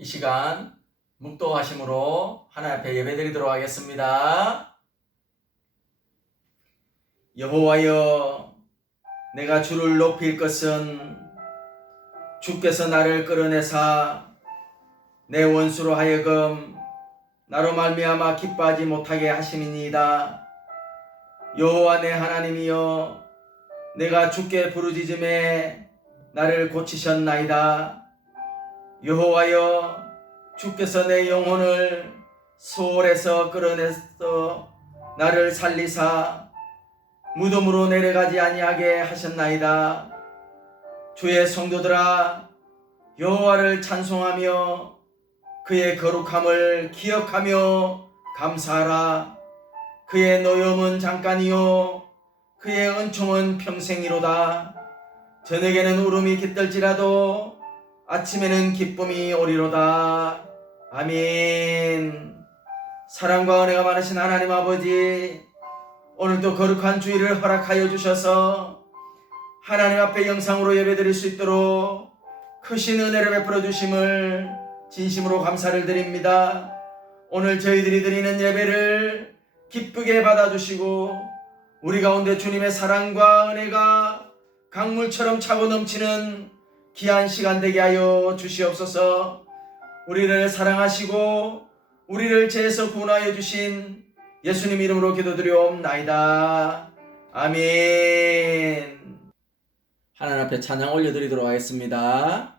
이 시간 묵도하심으로 하나님 앞에 예배드리도록 하겠습니다. 여호와여, 내가 주를 높일 것은 주께서 나를 끌어내사 내 원수로 하여금 나로 말미암아 기뻐하지 못하게 하심이니이다. 여호와 내 하나님이여, 내가 주께 부르짖음에 나를 고치셨나이다. 여호와여, 주께서 내 영혼을 소홀에서 끌어내서 나를 살리사 무덤으로 내려가지 아니하게 하셨나이다. 주의 성도들아, 여호와를 찬송하며 그의 거룩함을 기억하며 감사하라. 그의 노염은 잠깐이요 그의 은총은 평생이로다. 저녁에는 울음이 깃들지라도 아침에는 기쁨이 오리로다. 아멘. 사랑과 은혜가 많으신 하나님 아버지, 오늘도 거룩한 주일을 허락하여 주셔서 하나님 앞에 영상으로 예배드릴 수 있도록 크신 은혜를 베풀어 주심을 진심으로 감사를 드립니다. 오늘 저희들이 드리는 예배를 기쁘게 받아주시고 우리 가운데 주님의 사랑과 은혜가 강물처럼 차고 넘치는 귀한 시간 되게 하여 주시옵소서. 우리를 사랑하시고 우리를 죄에서 구원하여 주신 예수님 이름으로 기도드리옵나이다. 아멘. 하나님 앞에 찬양 올려드리도록 하겠습니다.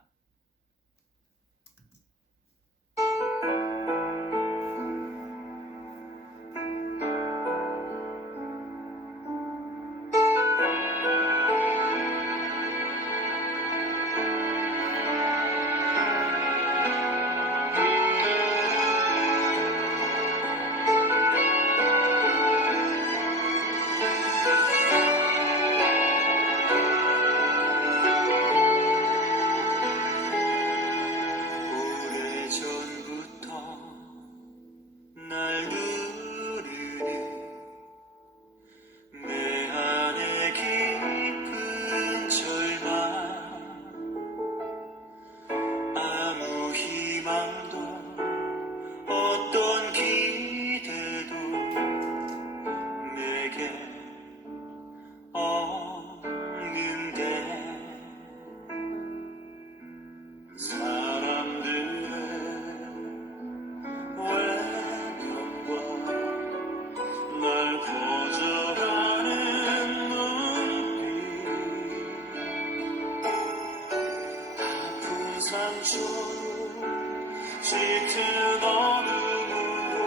짙은 어둠으로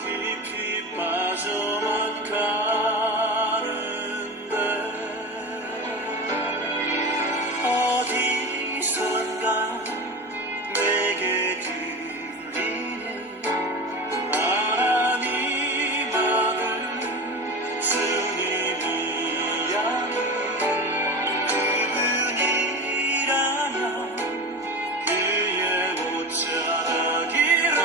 깊이 빠져만 가는데 어디선가 내게 들리는 하나님 아들 주님의 이야기, 그분이라면 그의 옷자락이라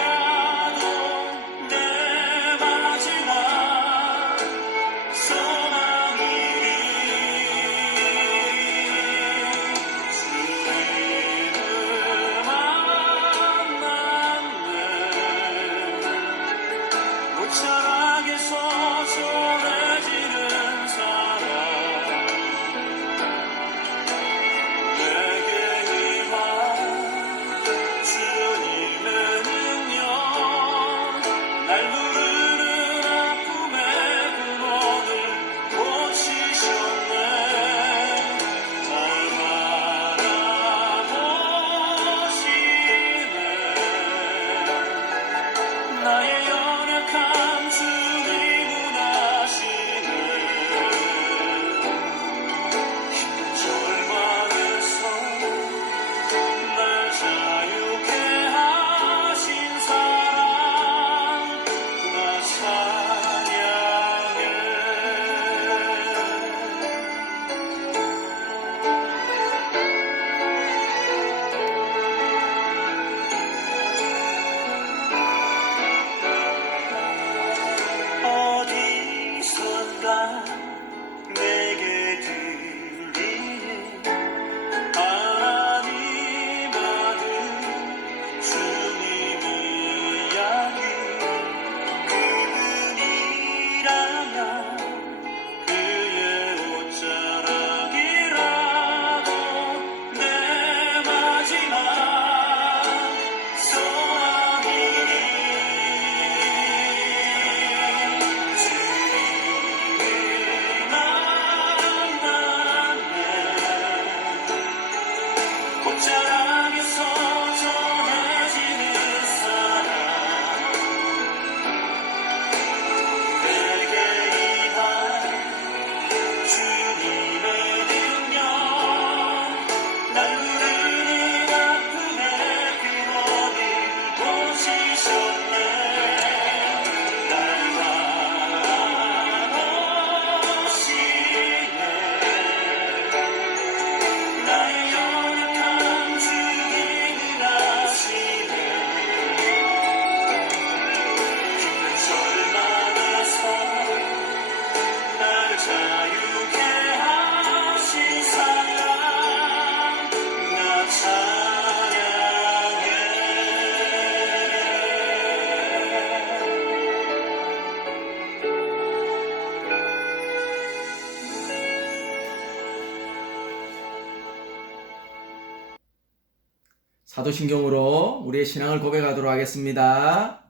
사도신경으로 우리의 신앙을 고백하도록 하겠습니다.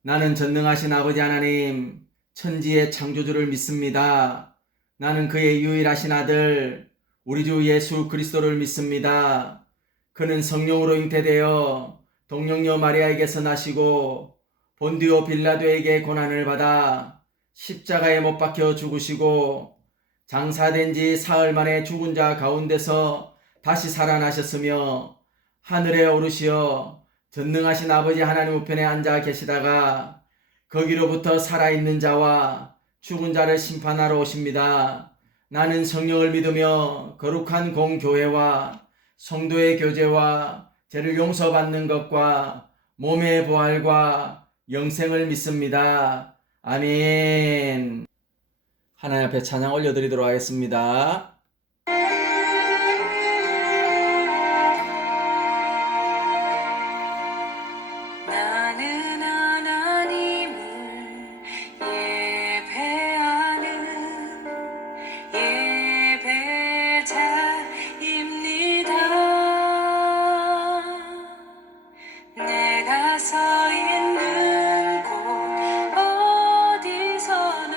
나는 전능하신 아버지 하나님, 천지의 창조주를 믿습니다. 나는 그의 유일하신 아들, 우리 주 예수 그리스도를 믿습니다. 그는 성령으로 잉태되어 동령녀 마리아에게서 나시고 본디오 빌라도에게 고난을 받아 십자가에 못 박혀 죽으시고 장사된 지 사흘 만에 죽은 자 가운데서 다시 살아나셨으며 하늘에 오르시어 전능하신 아버지 하나님 우편에 앉아 계시다가 거기로부터 살아있는 자와 죽은 자를 심판하러 오십니다. 나는 성령을 믿으며 거룩한 공교회와 성도의 교제와 죄를 용서받는 것과 몸의 부활과 영생을 믿습니다. 아멘. 하나님 앞에 찬양 올려드리도록 하겠습니다. 나는 하나님을 예배하는 예배자입니다. 내가 서 있는 곳 어디서나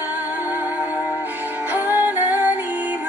하나님을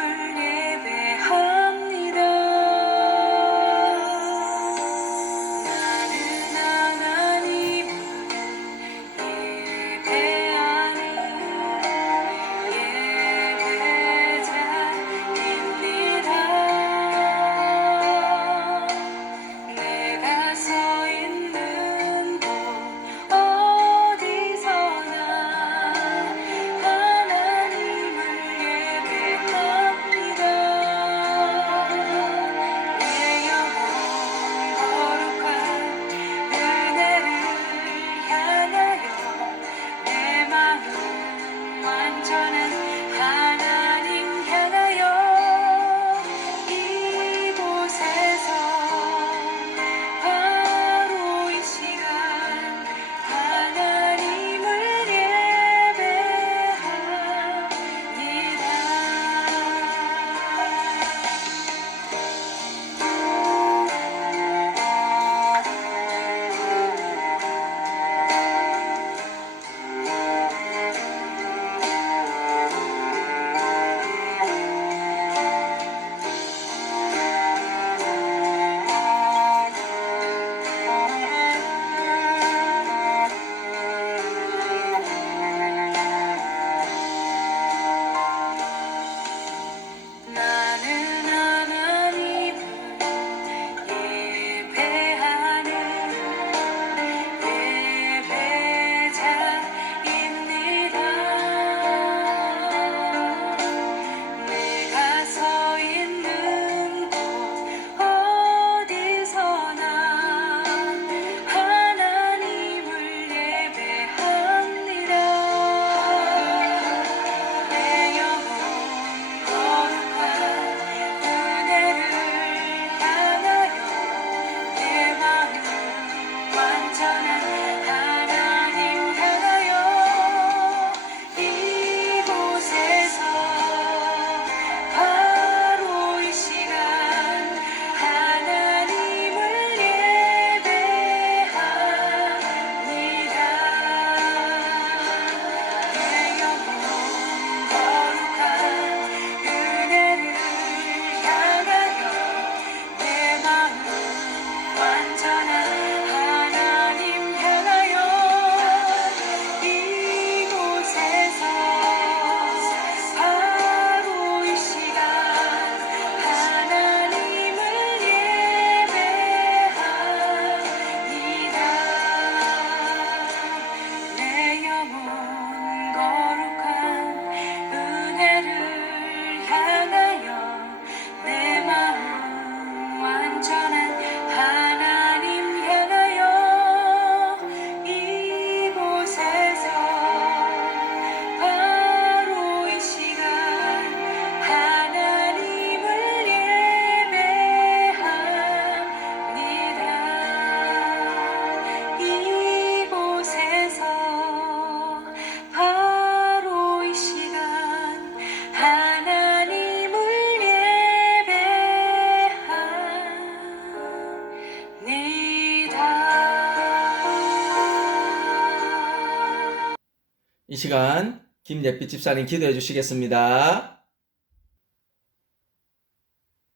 이 시간 김예빛 집사님 기도해 주시겠습니다.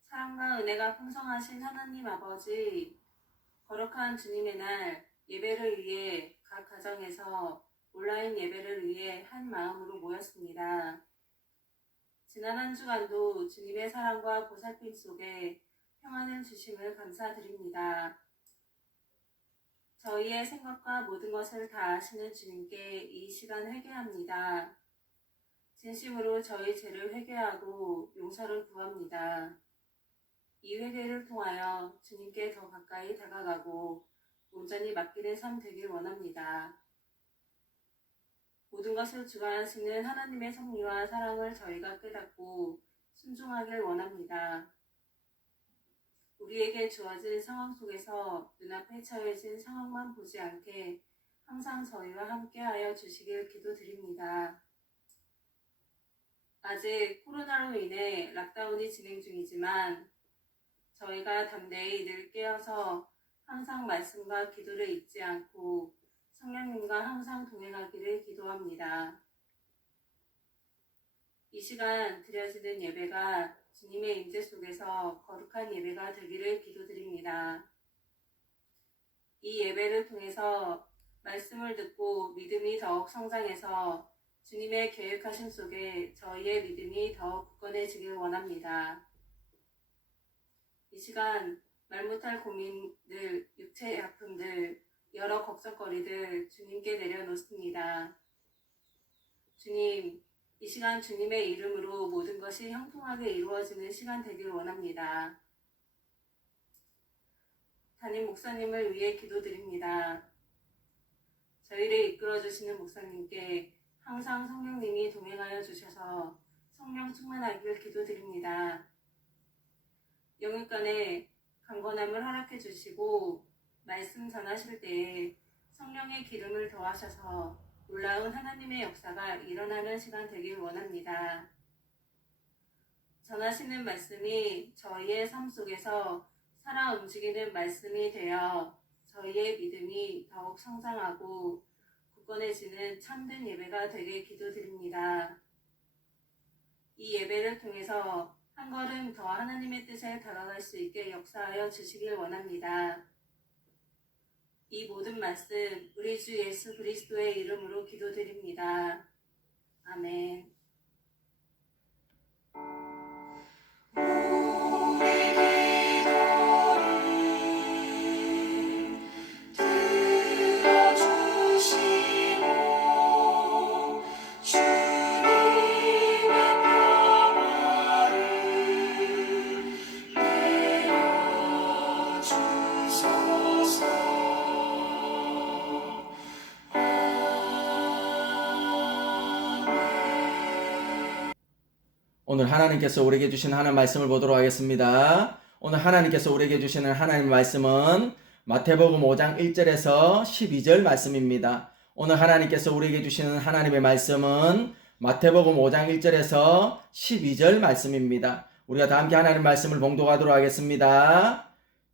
사랑과 은혜가 풍성하신 하나님 아버지, 거룩한 주님의 날 예배를 위해 각 가정에서 온라인 예배를 위해 한 마음으로 모였습니다. 지난 한 주간도 주님의 사랑과 보살핌 속에 평안을 주심을 감사드립니다. 저희의 생각과 모든 것을 다 아시는 주님께 이 시간 회개합니다. 진심으로 저희 죄를 회개하고 용서를 구합니다. 이 회개를 통하여 주님께 더 가까이 다가가고 온전히 맡기는 삶 되길 원합니다. 모든 것을 주관하시는 하나님의 섭리와 사랑을 저희가 깨닫고 순종하길 원합니다. 우리에게 주어진 상황 속에서 눈앞에 처해진 상황만 보지 않게 항상 저희와 함께하여 주시길 기도드립니다. 아직 코로나로 인해 락다운이 진행 중이지만 저희가 담대히 늘 깨어서 항상 말씀과 기도를 잊지 않고 성령님과 항상 동행하기를 기도합니다. 이 시간 드려지는 예배가 주님의 임재 속에서 거룩한 예배가 되기를 기도드립니다. 이 예배를 통해서 말씀을 듣고 믿음이 더욱 성장해서 주님의 계획하심 속에 저희의 믿음이 더욱 굳건해지길 원합니다. 이 시간 말 못할 고민들, 육체의 아픔들, 여러 걱정거리들 주님께 내려놓습니다. 주님, 이 시간 주님의 이름으로 모든 것이 형통하게 이루어지는 시간 되길 원합니다. 담임 목사님을 위해 기도드립니다. 저희를 이끌어주시는 목사님께 항상 성령님이 동행하여 주셔서 성령 충만하길 기도드립니다. 영육간에 강건함을 허락해 주시고 말씀 전하실 때에 성령의 기름을 더하셔서 놀라운 하나님의 역사가 일어나는 시간 되길 원합니다. 전하시는 말씀이 저희의 삶 속에서 살아 움직이는 말씀이 되어 저희의 믿음이 더욱 성장하고 굳건해지는 참된 예배가 되게 기도드립니다. 이 예배를 통해서 한 걸음 더 하나님의 뜻에 다가갈 수 있게 역사하여 주시길 원합니다. 이 모든 말씀 우리 주 예수 그리스도의 이름으로 기도드립니다. 아멘. 우리 기도를 들어주시고 주님의 평화를 내려주소서. 오늘 하나님께서 우리에게 주신 하나님 말씀을 보도록 하겠습니다. 오늘 하나님께서 우리에게 주시는 하나님 말씀은 마태복음 5장 1절에서 12절 말씀입니다. 오늘 하나님께서 우리에게 주시는 하나님의 말씀은 마태복음 5장 1절에서 12절 말씀입니다. 우리가 다 함께 하나님 말씀을 봉독하도록 하겠습니다.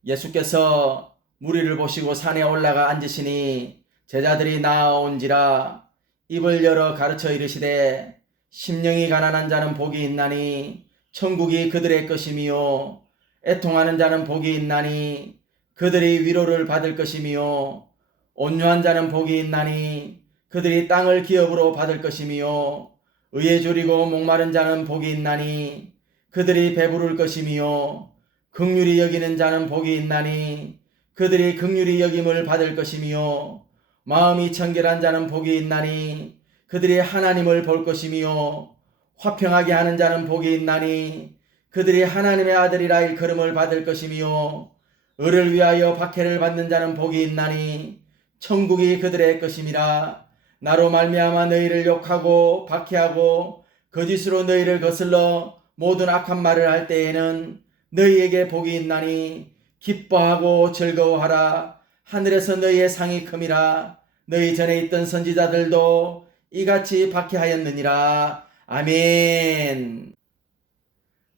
예수께서 무리를 보시고 산에 올라가 앉으시니 제자들이 나아온지라 입을 열어 가르쳐 이르시되 심령이 가난한 자는 복이 있나니 천국이 그들의 것이며 애통하는 자는 복이 있나니 그들이 위로를 받을 것이며 온유한 자는 복이 있나니 그들이 땅을 기업으로 받을 것이며 의에 줄이고 목마른 자는 복이 있나니 그들이 배부를 것이며 긍휼히 여기는 자는 복이 있나니 그들이 긍휼히 여김을 받을 것이며 마음이 청결한 자는 복이 있나니 그들이 하나님을 볼 것이며 화평하게 하는 자는 복이 있나니 그들이 하나님의 아들이라 일컬음을 받을 것이며 의를 위하여 박해를 받는 자는 복이 있나니 천국이 그들의 것임이라. 나로 말미암아 너희를 욕하고 박해하고 거짓으로 너희를 거슬러 모든 악한 말을 할 때에는 너희에게 복이 있나니 기뻐하고 즐거워하라. 하늘에서 너희의 상이 큼이라. 너희 전에 있던 선지자들도 이같이 박해하였느니라. 아멘.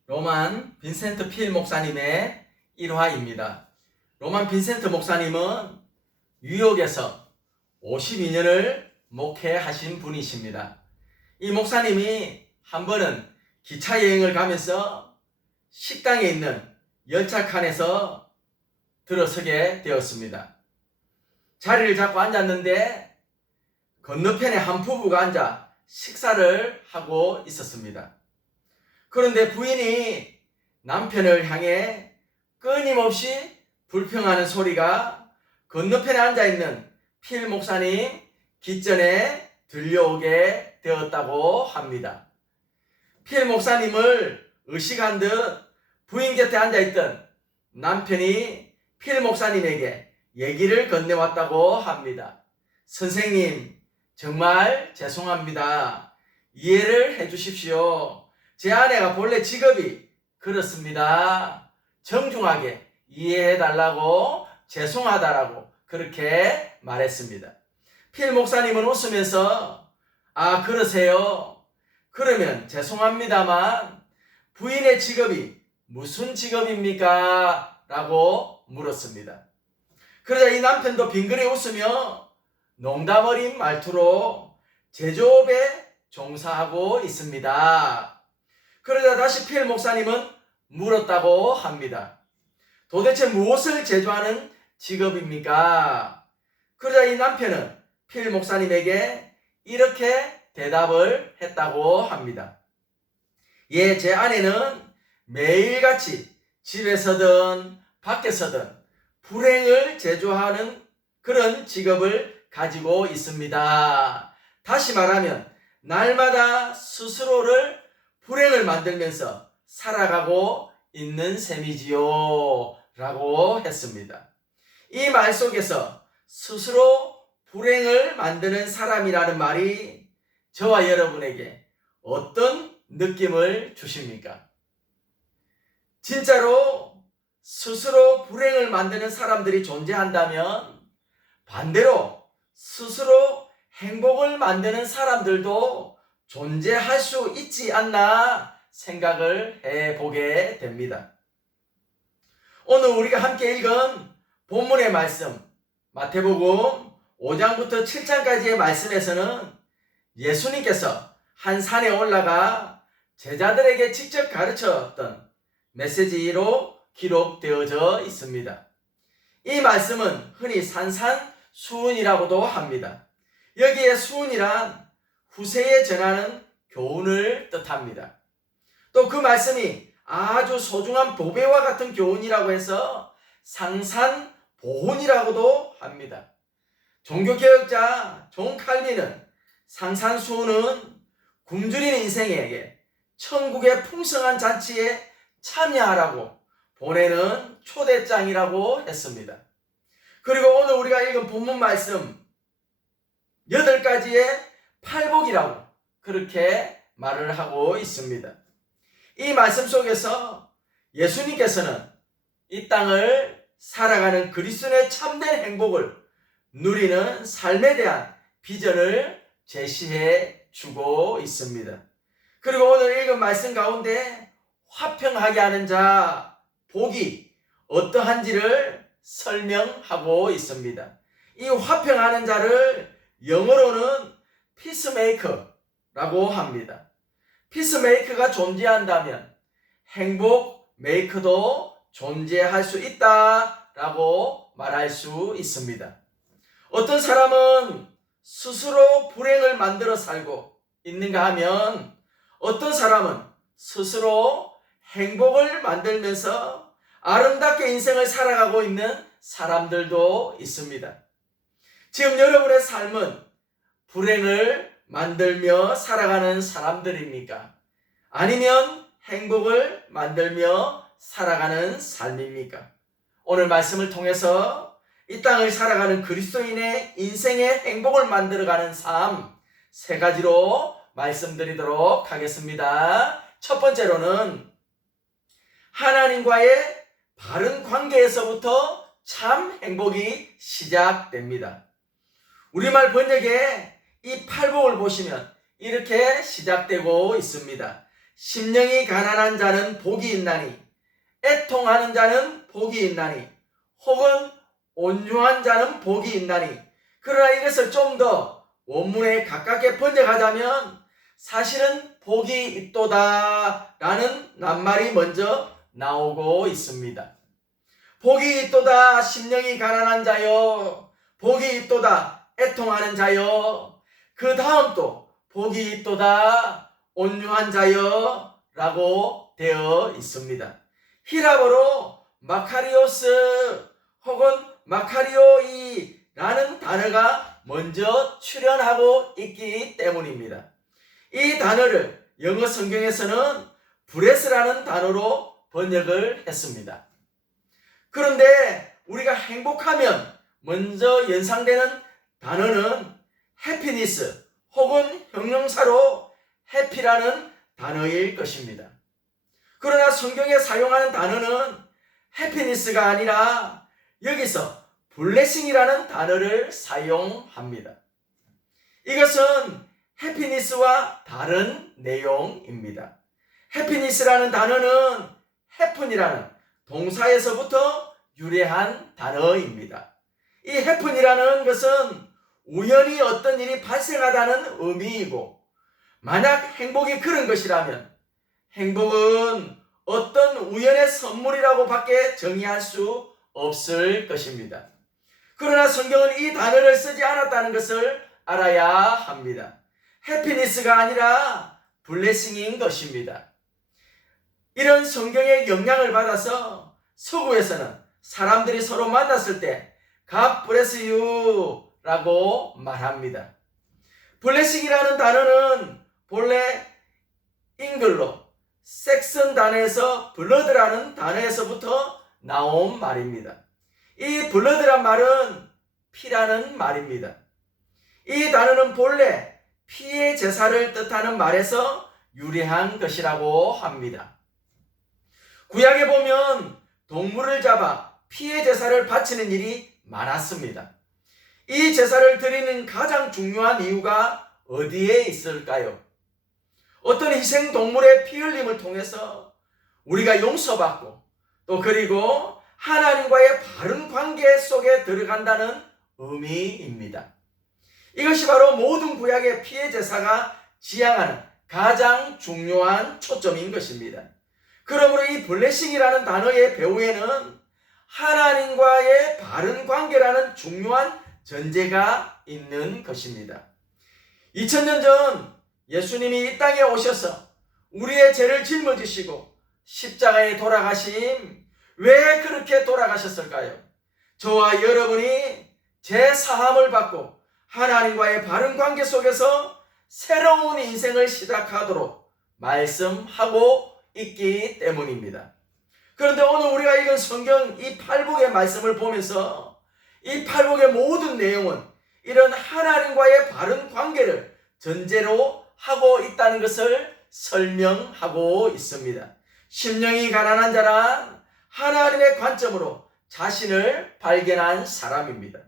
로만 빈센트 필 목사님의 일화입니다. 로만 빈센트 목사님은 뉴욕에서 52년을 목회하신 분이십니다. 이 목사님이 한 번은 기차 여행을 가면서 식당에 있는 열차 칸에서 들어서게 되었습니다. 자리를 잡고 앉았는데 건너편에 한 부부가 앉아 식사를 하고 있었습니다. 그런데 부인이 남편을 향해 끊임없이 불평하는 소리가 건너편에 앉아있는 필 목사님 귓전에 들려오게 되었다고 합니다. 필 목사님을 의식한 듯 부인 곁에 앉아있던 남편이 필 목사님에게 얘기를 건네왔다고 합니다. 선생님, 정말 죄송합니다. 이해를 해주십시오. 제 아내가 본래 직업이 그렇습니다. 정중하게 이해해달라고 죄송하다라고 그렇게 말했습니다. 필 목사님은 웃으면서 아, 그러세요? 그러면 죄송합니다만 부인의 직업이 무슨 직업입니까? 라고 물었습니다. 그러자 이 남편도 빙그레 웃으며 농담 어린 말투로 제조업에 종사하고 있습니다. 그러자 다시 필 목사님은 물었다고 합니다. 도대체 무엇을 제조하는 직업입니까? 그러자 이 남편은 필 목사님에게 이렇게 대답을 했다고 합니다. 예, 제 아내는 매일같이 집에서든 밖에서든 불행을 제조하는 그런 직업을 가지고 있습니다. 다시 말하면 날마다 스스로를 불행을 만들면서 살아가고 있는 셈이지요 라고 했습니다. 이 말 속에서 스스로 불행을 만드는 사람이라는 말이 저와 여러분에게 어떤 느낌을 주십니까? 진짜로 스스로 불행을 만드는 사람들이 존재한다면 반대로 스스로 행복을 만드는 사람들도 존재할 수 있지 않나 생각을 해보게 됩니다. 오늘 우리가 함께 읽은 본문의 말씀 마태복음 5장부터 7장까지의 말씀에서는 예수님께서 한 산에 올라가 제자들에게 직접 가르쳤던 메시지로 기록되어져 있습니다. 이 말씀은 흔히 산산수훈이라고도 합니다. 여기에 수훈이란 후세에 전하는 교훈을 뜻합니다. 또 그 말씀이 아주 소중한 보배와 같은 교훈이라고 해서 상산보훈이라고도 합니다. 종교개혁자 존 칼빈은 상산수훈은 굶주린 인생에게 천국의 풍성한 잔치에 참여하라고 보내는 초대장이라고 했습니다. 그리고 오늘 우리가 읽은 본문 말씀 8가지의 팔복이라고 그렇게 말을 하고 있습니다. 이 말씀 속에서 예수님께서는 이 땅을 살아가는 그리스도의 참된 행복을 누리는 삶에 대한 비전을 제시해 주고 있습니다. 그리고 오늘 읽은 말씀 가운데 화평하게 하는 자, 복이 어떠한지를 설명하고 있습니다. 이 화평하는 자를 영어로는 피스메이커라고 합니다. 피스메이커가 존재한다면 행복 메이커도 존재할 수 있다라고 말할 수 있습니다. 어떤 사람은 스스로 불행을 만들어 살고 있는가 하면 어떤 사람은 스스로 행복을 만들면서 아름답게 인생을 살아가고 있는 사람들도 있습니다. 지금 여러분의 삶은 불행을 만들며 살아가는 사람들입니까? 아니면 행복을 만들며 살아가는 삶입니까? 오늘 말씀을 통해서 이 땅을 살아가는 그리스도인의 인생의 행복을 만들어가는 삶 3가지로 말씀드리도록 하겠습니다. 첫 번째로는 하나님과의 바른 관계에서부터 참 행복이 시작됩니다. 우리말 번역에 이 팔복을 보시면 이렇게 시작되고 있습니다. 심령이 가난한 자는 복이 있나니, 애통하는 자는 복이 있나니, 혹은 온유한 자는 복이 있나니. 그러나 이것을 좀 더 원문에 가깝게 번역하자면 사실은 복이 있도다 라는 낱말이 먼저 나오고 있습니다. 복이 있도다 심령이 가난한 자여, 복이 있도다 애통하는 자여, 그 다음 또 복이 있도다 온유한 자여 라고 되어 있습니다. 히라보로 마카리오스 혹은 마카리오이 라는 단어가 먼저 출현하고 있기 때문입니다. 이 단어를 영어 성경에서는 브레스라는 단어로 번역을 했습니다. 그런데 우리가 행복하면 먼저 연상되는 단어는 해피니스 혹은 형용사로 해피라는 단어일 것입니다. 그러나 성경에 사용하는 단어는 해피니스가 아니라 여기서 블레싱이라는 단어를 사용합니다. 이것은 해피니스와 다른 내용입니다. 해피니스라는 단어는 해픈이라는 동사에서부터 유래한 단어입니다. 이 해픈이라는 것은 우연히 어떤 일이 발생하다는 의미이고, 만약 행복이 그런 것이라면 행복은 어떤 우연의 선물이라고 밖에 정의할 수 없을 것입니다. 그러나 성경은 이 단어를 쓰지 않았다는 것을 알아야 합니다. 해피니스가 아니라 블레싱인 것입니다. 이런 성경의 영향을 받아서 서구에서는 사람들이 서로 만났을 때 God bless you 라고 말합니다. 블레싱이라는 단어는 본래 잉글로 섹슨 단어에서 블러드라는 단어에서부터 나온 말입니다. 이 블러드란 말은 피라는 말입니다. 이 단어는 본래 피의 제사를 뜻하는 말에서 유래한 것이라고 합니다. 구약에 보면 동물을 잡아 피의 제사를 바치는 일이 많았습니다. 이 제사를 드리는 가장 중요한 이유가 어디에 있을까요? 어떤 희생 동물의 피 흘림을 통해서 우리가 용서받고 또 그리고 하나님과의 바른 관계 속에 들어간다는 의미입니다. 이것이 바로 모든 구약의 피의 제사가 지향하는 가장 중요한 초점인 것입니다. 그러므로 이 블레싱이라는 단어의 배후에는 하나님과의 바른 관계라는 중요한 전제가 있는 것입니다. 2000년 전 예수님이 이 땅에 오셔서 우리의 죄를 짊어지시고 십자가에 돌아가심, 왜 그렇게 돌아가셨을까요? 저와 여러분이 죄 사함을 받고 하나님과의 바른 관계 속에서 새로운 인생을 시작하도록 말씀하고 있기 때문입니다. 그런데 오늘 우리가 읽은 성경 이 팔복의 말씀을 보면서 이 팔복의 모든 내용은 이런 하나님과의 바른 관계를 전제로 하고 있다는 것을 설명하고 있습니다. 심령이 가난한 자란 하나님의 관점으로 자신을 발견한 사람입니다.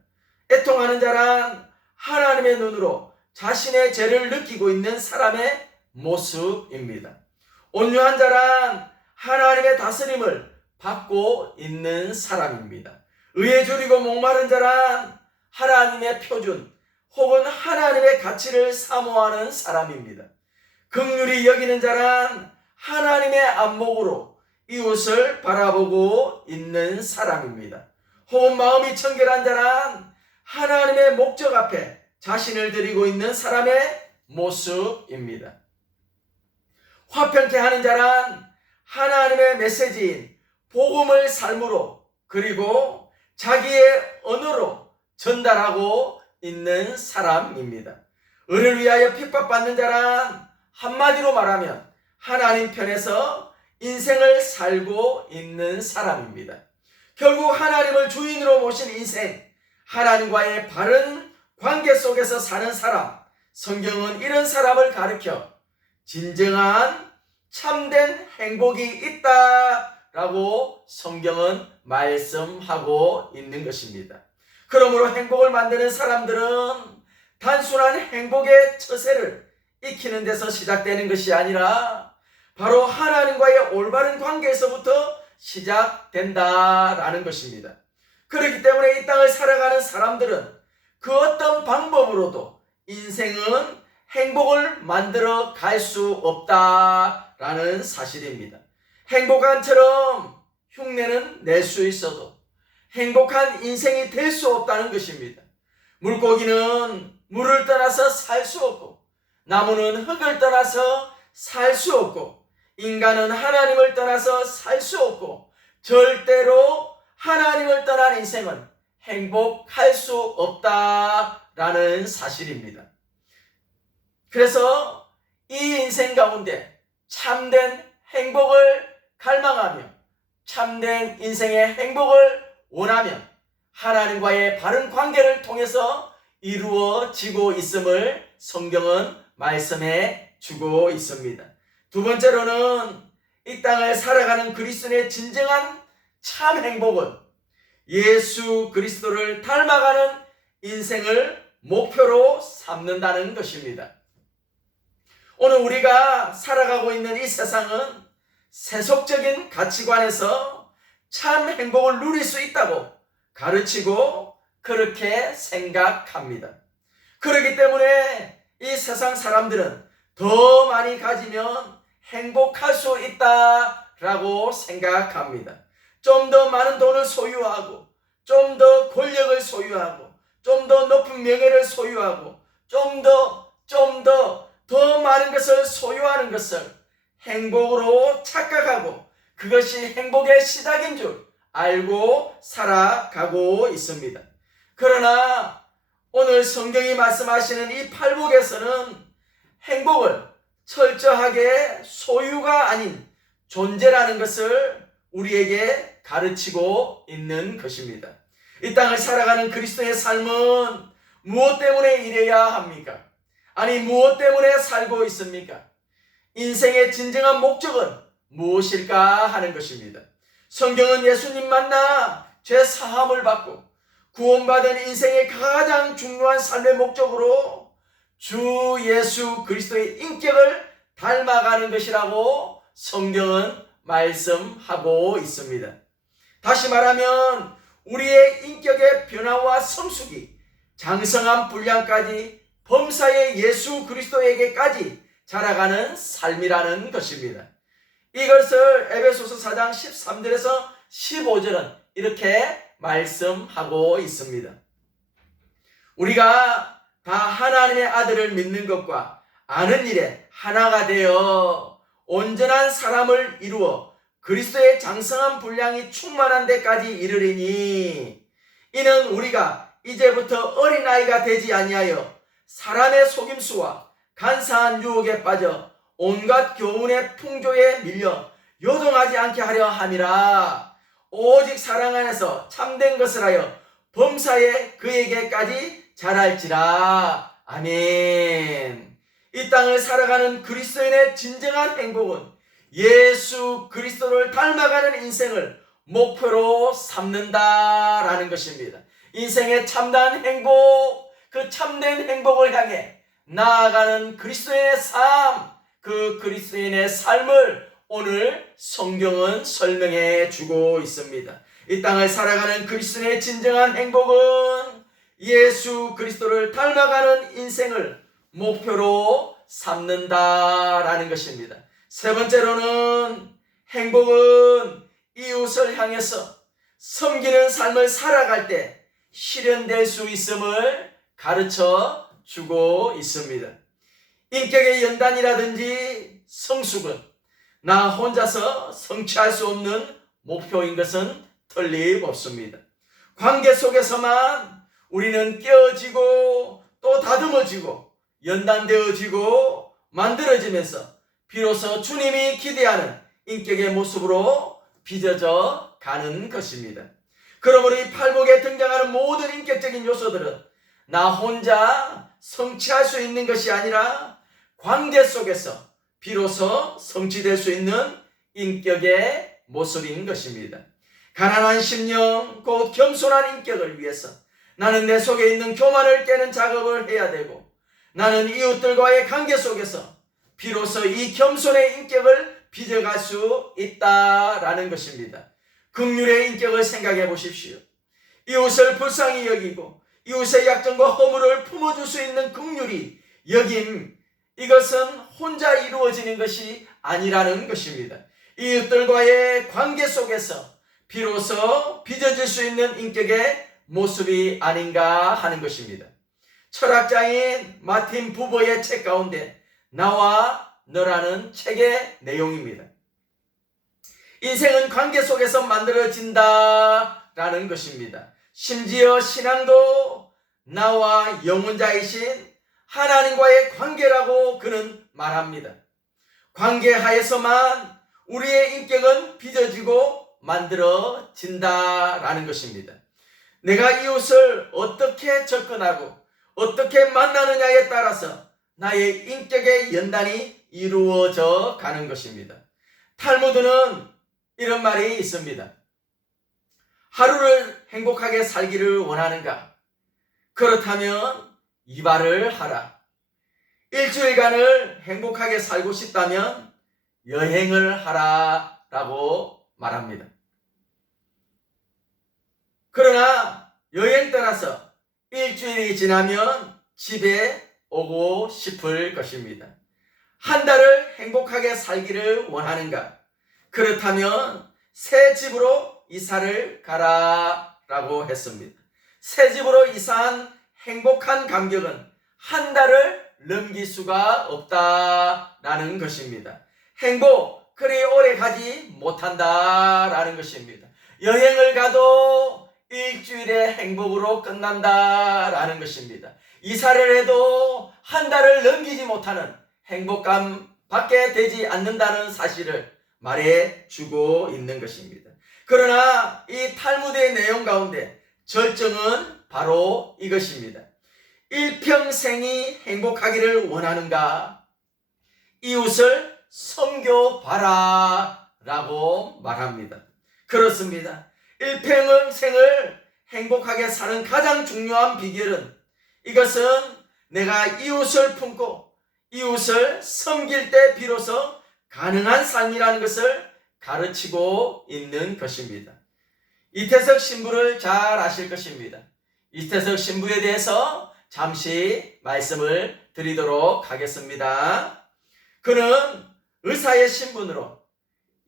애통하는 자란 하나님의 눈으로 자신의 죄를 느끼고 있는 사람의 모습입니다. 온유한 자란 하나님의 다스림을 받고 있는 사람입니다. 의에 줄이고 목마른 자란 하나님의 표준 혹은 하나님의 가치를 사모하는 사람입니다. 긍휼히 여기는 자란 하나님의 안목으로 이웃을 바라보고 있는 사람입니다. 혹은 마음이 청결한 자란 하나님의 목적 앞에 자신을 드리고 있는 사람의 모습입니다. 화평케 하는 자란 하나님의 메시지인 복음을 삶으로 그리고 자기의 언어로 전달하고 있는 사람입니다. 을을 위하여 핍박받는 자란 한마디로 말하면 하나님 편에서 인생을 살고 있는 사람입니다. 결국 하나님을 주인으로 모신 인생, 하나님과의 바른 관계 속에서 사는 사람, 성경은 이런 사람을 가르쳐 진정한 참된 행복이 있다라고 성경은 말씀하고 있는 것입니다. 그러므로 행복을 만드는 사람들은 단순한 행복의 처세를 익히는 데서 시작되는 것이 아니라 바로 하나님과의 올바른 관계에서부터 시작된다라는 것입니다. 그렇기 때문에 이 땅을 살아가는 사람들은 그 어떤 방법으로도 인생은 행복을 만들어 갈 수 없다라는 사실입니다. 행복한처럼 흉내는 낼 수 있어도 행복한 인생이 될 수 없다는 것입니다. 물고기는 물을 떠나서 살 수 없고, 나무는 흙을 떠나서 살 수 없고, 인간은 하나님을 떠나서 살 수 없고, 절대로 하나님을 떠난 인생은 행복할 수 없다라는 사실입니다. 그래서 이 인생 가운데 참된 행복을 갈망하며 참된 인생의 행복을 원하면 하나님과의 바른 관계를 통해서 이루어지고 있음을 성경은 말씀해 주고 있습니다. 두 번째로는 이 땅을 살아가는 그리스도인의 진정한 참 행복은 예수 그리스도를 닮아가는 인생을 목표로 삼는다는 것입니다. 오늘 우리가 살아가고 있는 이 세상은 세속적인 가치관에서 참 행복을 누릴 수 있다고 가르치고 그렇게 생각합니다. 그렇기 때문에 이 세상 사람들은 더 많이 가지면 행복할 수 있다라고 생각합니다. 좀 더 많은 돈을 소유하고, 좀 더 권력을 소유하고, 좀 더 높은 명예를 소유하고, 좀 더 많은 것을 소유하는 것을 행복으로 착각하고 그것이 행복의 시작인 줄 알고 살아가고 있습니다. 그러나 오늘 성경이 말씀하시는 이 팔복에서는 행복을 철저하게 소유가 아닌 존재라는 것을 우리에게 가르치고 있는 것입니다. 이 땅을 살아가는 그리스도의 삶은 무엇 때문에 이래야 합니까? 아니, 무엇 때문에 살고 있습니까? 인생의 진정한 목적은 무엇일까 하는 것입니다. 성경은 예수님 만나 죄 사함을 받고 구원받은 인생의 가장 중요한 삶의 목적으로 주 예수 그리스도의 인격을 닮아가는 것이라고 성경은 말씀하고 있습니다. 다시 말하면 우리의 인격의 변화와 성숙이 장성한 분량까지 범사의 예수 그리스도에게까지 자라가는 삶이라는 것입니다. 이것을 에베소서 4장 13절에서 15절은 이렇게 말씀하고 있습니다. 우리가 다 하나님의 아들을 믿는 것과 아는 일에 하나가 되어 온전한 사람을 이루어 그리스도의 장성한 분량이 충만한 데까지 이르리니, 이는 우리가 이제부터 어린아이가 되지 아니하여 사람의 속임수와 간사한 유혹에 빠져 온갖 교훈의 풍조에 밀려 요동하지 않게 하려 함이라. 오직 사랑 안에서 참된 것을 하여 범사에 그에게까지 자랄지라. 아멘. 이 땅을 살아가는 그리스도인의 진정한 행복은 예수 그리스도를 닮아가는 인생을 목표로 삼는다라는 것입니다. 인생의 참다한 행복, 그 참된 행복을 향해 나아가는 그리스도인의 삶, 그 그리스도인의 삶을 오늘 성경은 설명해 주고 있습니다. 이 땅을 살아가는 그리스도인의 진정한 행복은 예수 그리스도를 닮아가는 인생을 목표로 삼는다라는 것입니다. 세 번째로는 행복은 이웃을 향해서 섬기는 삶을 살아갈 때 실현될 수 있음을 가르쳐 주고 있습니다. 인격의 연단이라든지 성숙은 나 혼자서 성취할 수 없는 목표인 것은 틀림없습니다. 관계 속에서만 우리는 깨어지고 또 다듬어지고 연단되어지고 만들어지면서 비로소 주님이 기대하는 인격의 모습으로 빚어져 가는 것입니다. 그러므로 이 팔복에 등장하는 모든 인격적인 요소들은 나 혼자 성취할 수 있는 것이 아니라 관계 속에서 비로소 성취될 수 있는 인격의 모습인 것입니다. 가난한 심령, 곧 겸손한 인격을 위해서 나는 내 속에 있는 교만을 깨는 작업을 해야 되고, 나는 이웃들과의 관계 속에서 비로소 이 겸손의 인격을 빚어갈 수 있다라는 것입니다. 긍휼의 인격을 생각해 보십시오. 이웃을 불쌍히 여기고 이웃의 약점과 허물을 품어줄 수 있는 긍휼이 여김, 이것은 혼자 이루어지는 것이 아니라는 것입니다. 이웃들과의 관계 속에서 비로소 빚어질 수 있는 인격의 모습이 아닌가 하는 것입니다. 철학자인 마틴 부버의 책 가운데 나와 너라는 책의 내용입니다. 인생은 관계 속에서 만들어진다라는 것입니다. 심지어 신앙도 나와 영혼자이신 하나님과의 관계라고 그는 말합니다. 관계 하에서만 우리의 인격은 빚어지고 만들어진다라는 것입니다. 내가 이웃을 어떻게 접근하고 어떻게 만나느냐에 따라서 나의 인격의 연단이 이루어져 가는 것입니다. 탈무드는 이런 말이 있습니다. 하루를 행복하게 살기를 원하는가? 그렇다면 이발을 하라. 일주일간을 행복하게 살고 싶다면 여행을 하라라고 말합니다. 그러나 여행 떠나서 일주일이 지나면 집에 오고 싶을 것입니다. 한 달을 행복하게 살기를 원하는가? 그렇다면 새 집으로 이사를 가라라고 했습니다. 새 집으로 이사한 행복한 감격은 한 달을 넘길 수가 없다라는 것입니다. 행복 그리 오래 가지 못한다라는 것입니다. 여행을 가도 일주일의 행복으로 끝난다라는 것입니다. 이사를 해도 한 달을 넘기지 못하는 행복감 밖에 되지 않는다는 사실을 말해주고 있는 것입니다. 그러나 이 탈무드의 내용 가운데 절정은 바로 이것입니다. 일평생이 행복하기를 원하는가? 이웃을 섬겨봐라 라고 말합니다. 그렇습니다. 일평생을 행복하게 사는 가장 중요한 비결은 이것은 내가 이웃을 품고 이웃을 섬길 때 비로소 가능한 삶이라는 것을 가르치고 있는 것입니다. 이태석 신부를 잘 아실 것입니다. 이태석 신부에 대해서 잠시 말씀을 드리도록 하겠습니다. 그는 의사의 신분으로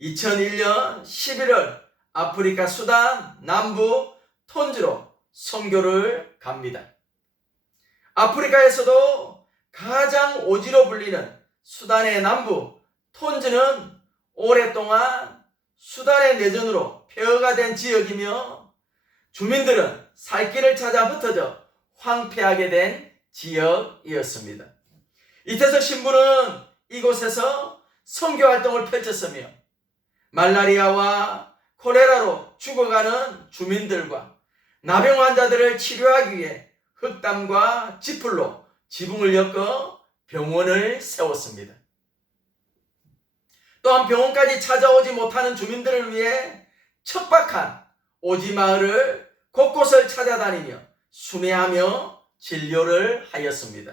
2001년 11월 아프리카 수단 남부 톤즈로 선교를 갑니다. 아프리카에서도 가장 오지로 불리는 수단의 남부 톤즈는 오랫동안 수단의 내전으로 폐허가 된 지역이며 주민들은 살 길을 찾아 흩어져 황폐하게 된 지역이었습니다. 이태석 신부는 이곳에서 선교 활동을 펼쳤으며 말라리아와 콜레라로 죽어가는 주민들과 나병 환자들을 치료하기 위해 흑담과 지풀로 지붕을 엮어 병원을 세웠습니다. 또한 병원까지 찾아오지 못하는 주민들을 위해 척박한 오지 마을을 곳곳을 찾아다니며 순회하며 진료를 하였습니다.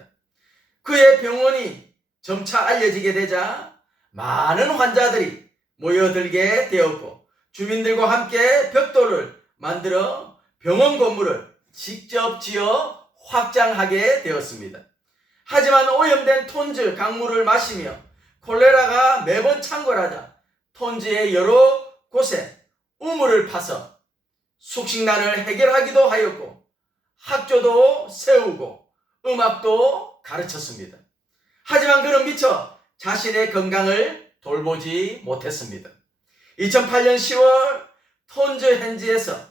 그의 병원이 점차 알려지게 되자 많은 환자들이 모여들게 되었고 주민들과 함께 벽돌을 만들어 병원 건물을 직접 지어 확장하게 되었습니다. 하지만 오염된 톤즈 강물을 마시며 콜레라가 매번 창궐하자 톤즈의 여러 곳에 우물을 파서 숙식난을 해결하기도 하였고 학교도 세우고 음악도 가르쳤습니다. 하지만 그는 미처 자신의 건강을 돌보지 못했습니다. 2008년 10월 톤즈 현지에서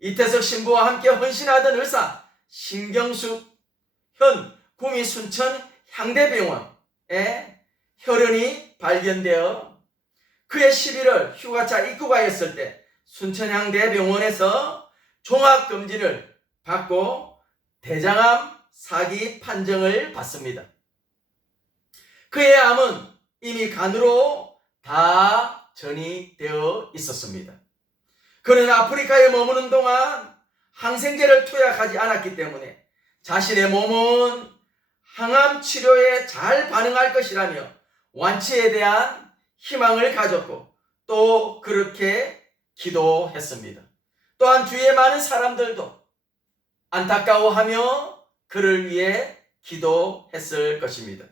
이태석 신부와 함께 헌신하던 의사 신경숙 현 구미 순천 향대병원에 혈흔이 발견되어 그해 11월 휴가차 입국하였을 때 순천향대병원에서 종합검진을 받고 대장암 사기 판정을 받습니다. 그의 암은 이미 간으로 다 전이 되어 있었습니다. 그는 아프리카에 머무는 동안 항생제를 투약하지 않았기 때문에 자신의 몸은 항암 치료에 잘 반응할 것이라며 완치에 대한 희망을 가졌고 또 그렇게 기도했습니다. 또한 주위의 많은 사람들도 안타까워하며 그를 위해 기도했을 것입니다.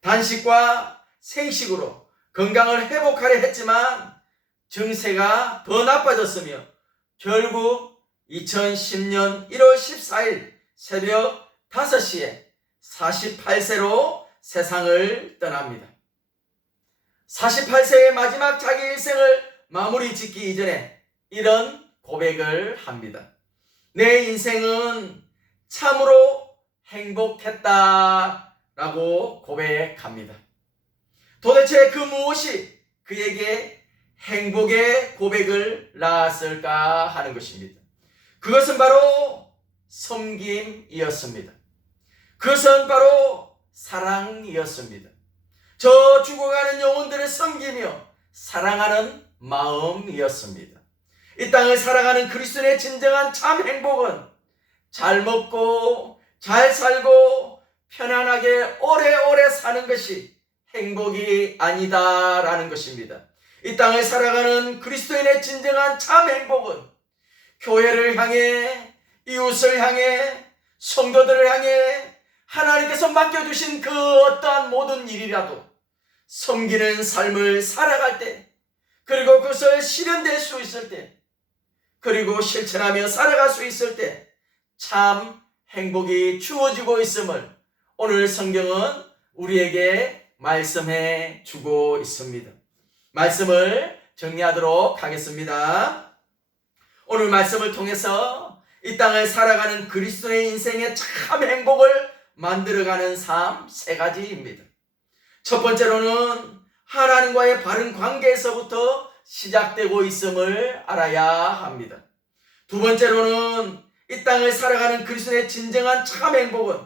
단식과 생식으로 건강을 회복하려 했지만 증세가 더 나빠졌으며 결국 2010년 1월 14일 새벽 5시에 48세로 세상을 떠납니다. 48세의 마지막 자기 일생을 마무리 짓기 이전에 이런 고백을 합니다. 내 인생은 참으로 행복했다라고 고백합니다. 도대체 그 무엇이 그에게 행복의 고백을 낳았을까 하는 것입니다. 그것은 바로 섬김이었습니다. 그것은 바로 사랑이었습니다. 저 죽어가는 영혼들을 섬기며 사랑하는 마음이었습니다. 이 땅을 살아가는 그리스도인의 진정한 참 행복은 잘 먹고 잘 살고 편안하게 오래오래 사는 것이 행복이 아니다라는 것입니다. 이 땅을 살아가는 그리스도인의 진정한 참 행복은 교회를 향해, 이웃을 향해, 성도들을 향해 하나님께서 맡겨주신 그 어떠한 모든 일이라도 섬기는 삶을 살아갈 때, 그리고 그것을 실현될 수 있을 때, 그리고 실천하며 살아갈 수 있을 때 참 행복이 주어지고 있음을 오늘 성경은 우리에게 말씀해 주고 있습니다. 말씀을 정리하도록 하겠습니다. 오늘 말씀을 통해서 이 땅을 살아가는 그리스도의 인생의 참 행복을 만들어가는 삶 3가지입니다. 첫 번째로는 하나님과의 바른 관계에서부터 시작되고 있음을 알아야 합니다. 두 번째로는 이 땅을 살아가는 그리스도의 진정한 참 행복은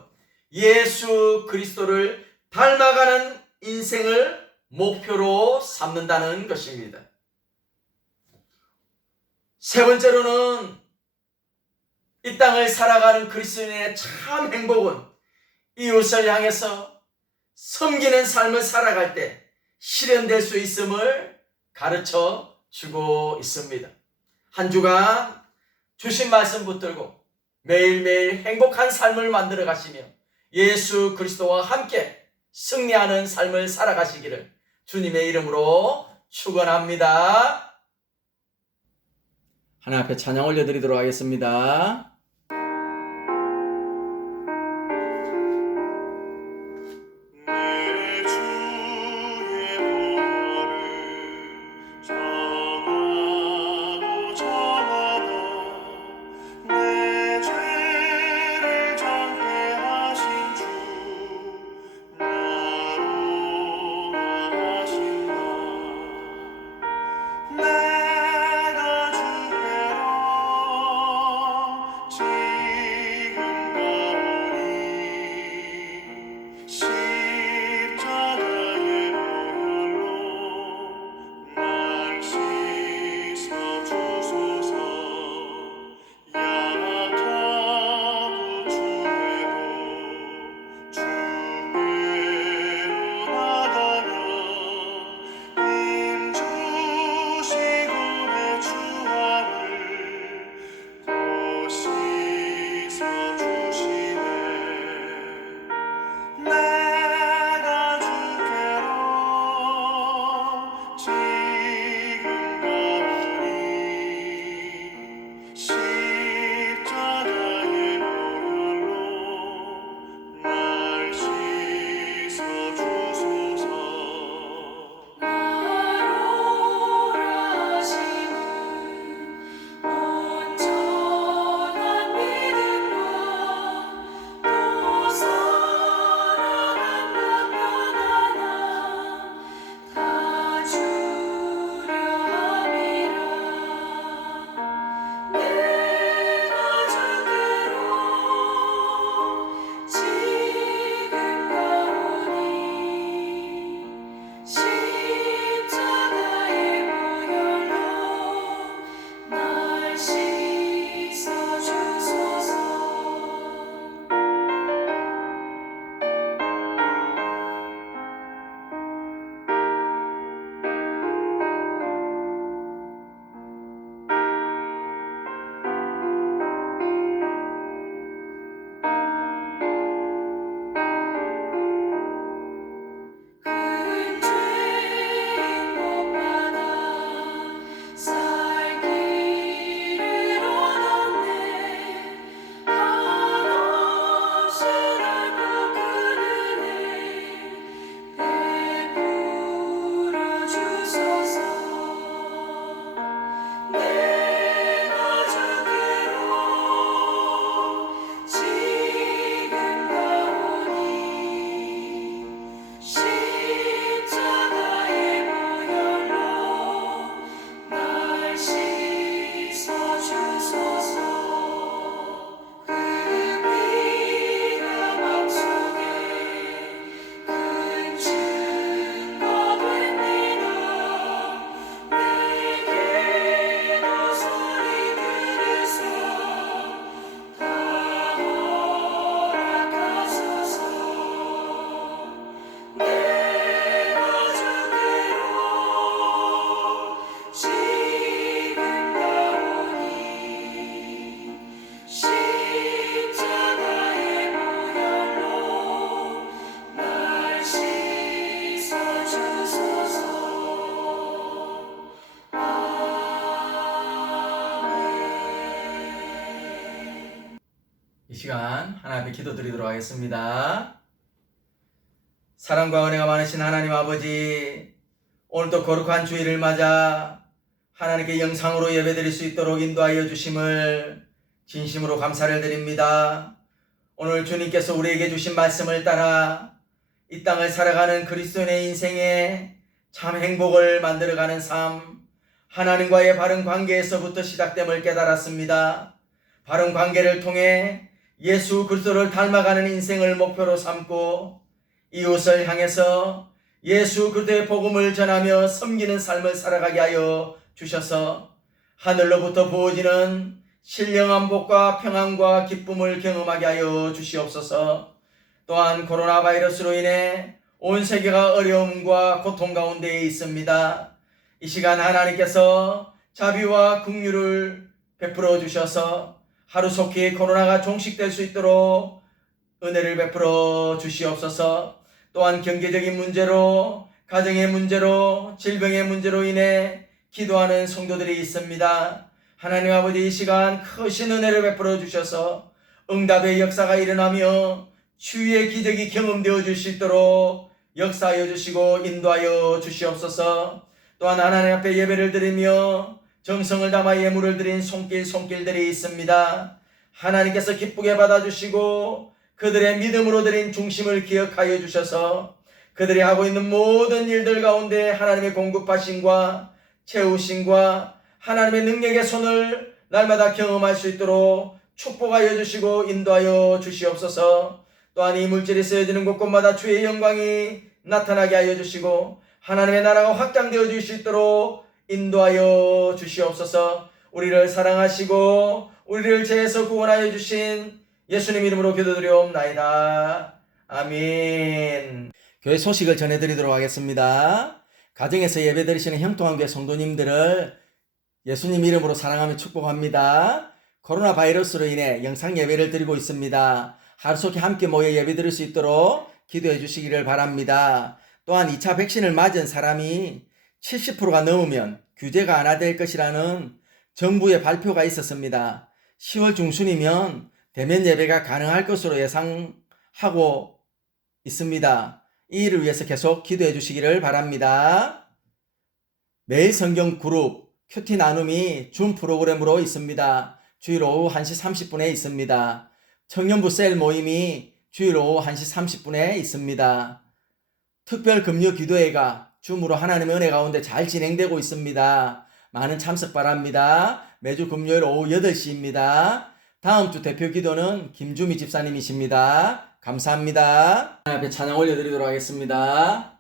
예수 그리스도를 닮아가는 인생을 목표로 삼는다는 것입니다. 세 번째로는 이 땅을 살아가는 그리스도인의 참 행복은 이웃을 향해서 섬기는 삶을 살아갈 때 실현될 수 있음을 가르쳐 주고 있습니다. 한 주간 주신 말씀 붙들고 매일매일 행복한 삶을 만들어 가시며 예수 그리스도와 함께 승리하는 삶을 살아가시기를 주님의 이름으로 축원합니다. 하나님 앞에 찬양 올려드리도록 하겠습니다. 내 주의 도를 정하고 정하다 내 죄를 정죄하신 주 나로 하신다. 내가 주께로 이 시간 하나님 앞에 기도드리도록 하겠습니다. 사랑과 은혜가 많으신 하나님 아버지, 오늘도 거룩한 주일을 맞아 하나님께 영상으로 예배드릴 수 있도록 인도하여 주심을 진심으로 감사를 드립니다. 오늘 주님께서 우리에게 주신 말씀을 따라 이 땅을 살아가는 그리스도인의 인생에 참 행복을 만들어가는 삶, 하나님과의 바른 관계에서부터 시작됨을 깨달았습니다. 바른 관계를 통해 예수 그리스도를 닮아가는 인생을 목표로 삼고 이웃을 향해서 예수 그리스도의 복음을 전하며 섬기는 삶을 살아가게 하여 주셔서 하늘로부터 부어지는 신령한 복과 평안과 기쁨을 경험하게 하여 주시옵소서. 또한 코로나 바이러스로 인해 온 세계가 어려움과 고통 가운데에 있습니다. 이 시간 하나님께서 자비와 긍휼을 베풀어 주셔서 하루속히 코로나가 종식될 수 있도록 은혜를 베풀어 주시옵소서. 또한 경제적인 문제로, 가정의 문제로, 질병의 문제로 인해 기도하는 성도들이 있습니다. 하나님 아버지, 이 시간 크신 은혜를 베풀어 주셔서 응답의 역사가 일어나며 치유의 기적이 경험되어 줄 수 있도록 역사하여 주시고 인도하여 주시옵소서. 또한 하나님 앞에 예배를 드리며 정성을 담아 예물을 드린 손길들이 있습니다. 하나님께서 기쁘게 받아주시고 그들의 믿음으로 드린 중심을 기억하여 주셔서 그들이 하고 있는 모든 일들 가운데 하나님의 공급하심과 채우심과 하나님의 능력의 손을 날마다 경험할 수 있도록 축복하여 주시고 인도하여 주시옵소서. 또한 이 물질이 쓰여지는 곳곳마다 주의 영광이 나타나게 하여 주시고 하나님의 나라가 확장되어 줄 수 있도록 인도하여 주시옵소서. 우리를 사랑하시고 우리를 죄에서 구원하여 주신 예수님 이름으로 기도드리옵나이다. 아멘. 교회 소식을 전해드리도록 하겠습니다. 가정에서 예배드리시는 형통한교회 성도님들을 예수님 이름으로 사랑하며 축복합니다. 코로나 바이러스로 인해 영상 예배를 드리고 있습니다. 하루속히 함께 모여 예배드릴 수 있도록 기도해 주시기를 바랍니다. 또한 2차 백신을 맞은 사람이 70%가 넘으면 규제가 완화될 것이라는 정부의 발표가 있었습니다. 10월 중순이면 대면 예배가 가능할 것으로 예상하고 있습니다. 이 일을 위해서 계속 기도해 주시기를 바랍니다. 매일 성경 그룹 큐티 나눔이 줌 프로그램으로 있습니다. 주일 오후 1시 30분에 있습니다. 청년부 셀 모임이 주일 오후 1시 30분에 있습니다. 특별 금요 기도회가 줌으로 하나님의 은혜 가운데 잘 진행되고 있습니다. 많은 참석 바랍니다. 매주 금요일 오후 8시입니다. 다음 주 대표 기도는 김주미 집사님이십니다. 감사합니다. 하나님 앞에 찬양 올려드리도록 하겠습니다.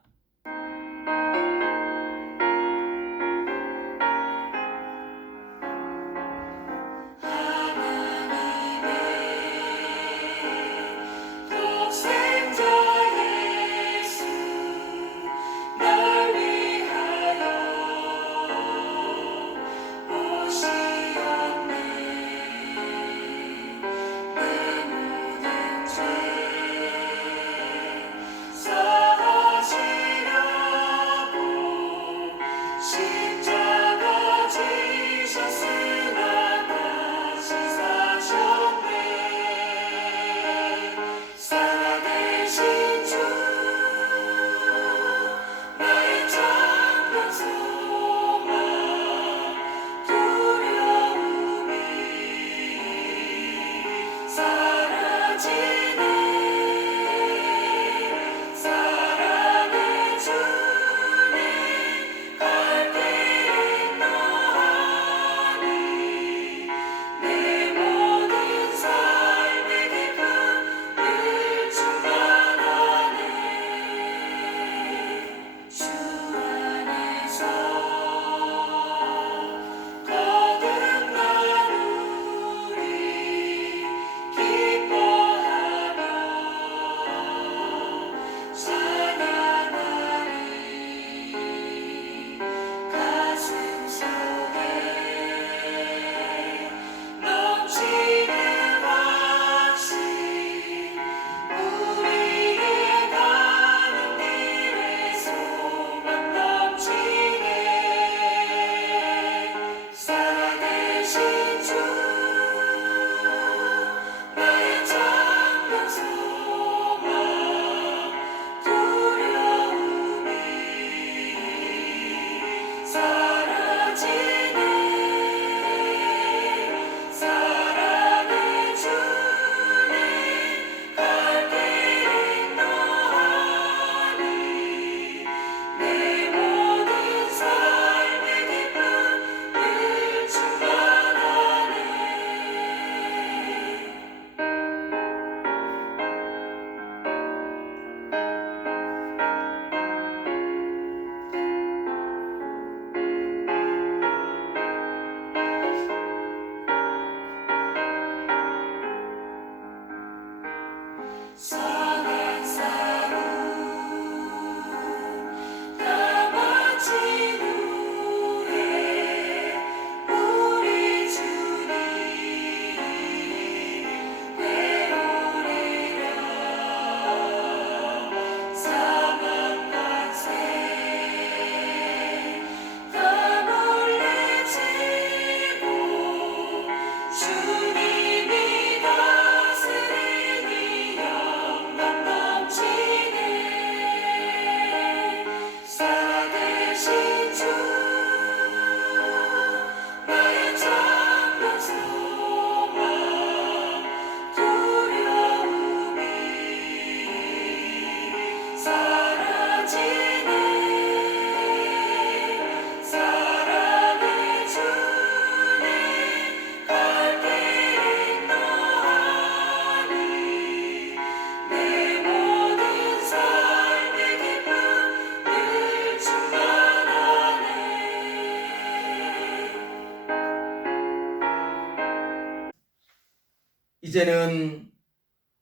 이제는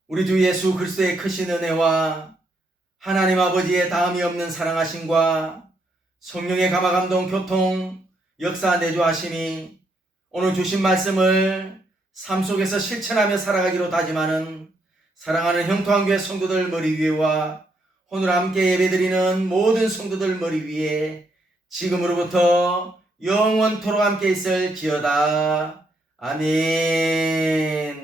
우리 주 예수 그리스도의 크신 은혜와 하나님 아버지의 다음이 없는 사랑하심과 성령의 감화감동 교통 역사 내주하심이 오늘 주신 말씀을 삶 속에서 실천하며 살아가기로 다짐하는 사랑하는 형통한교회 성도들 머리 위에와 오늘 함께 예배드리는 모든 성도들 머리 위에 지금으로부터 영원토록 함께 있을지어다. 아멘.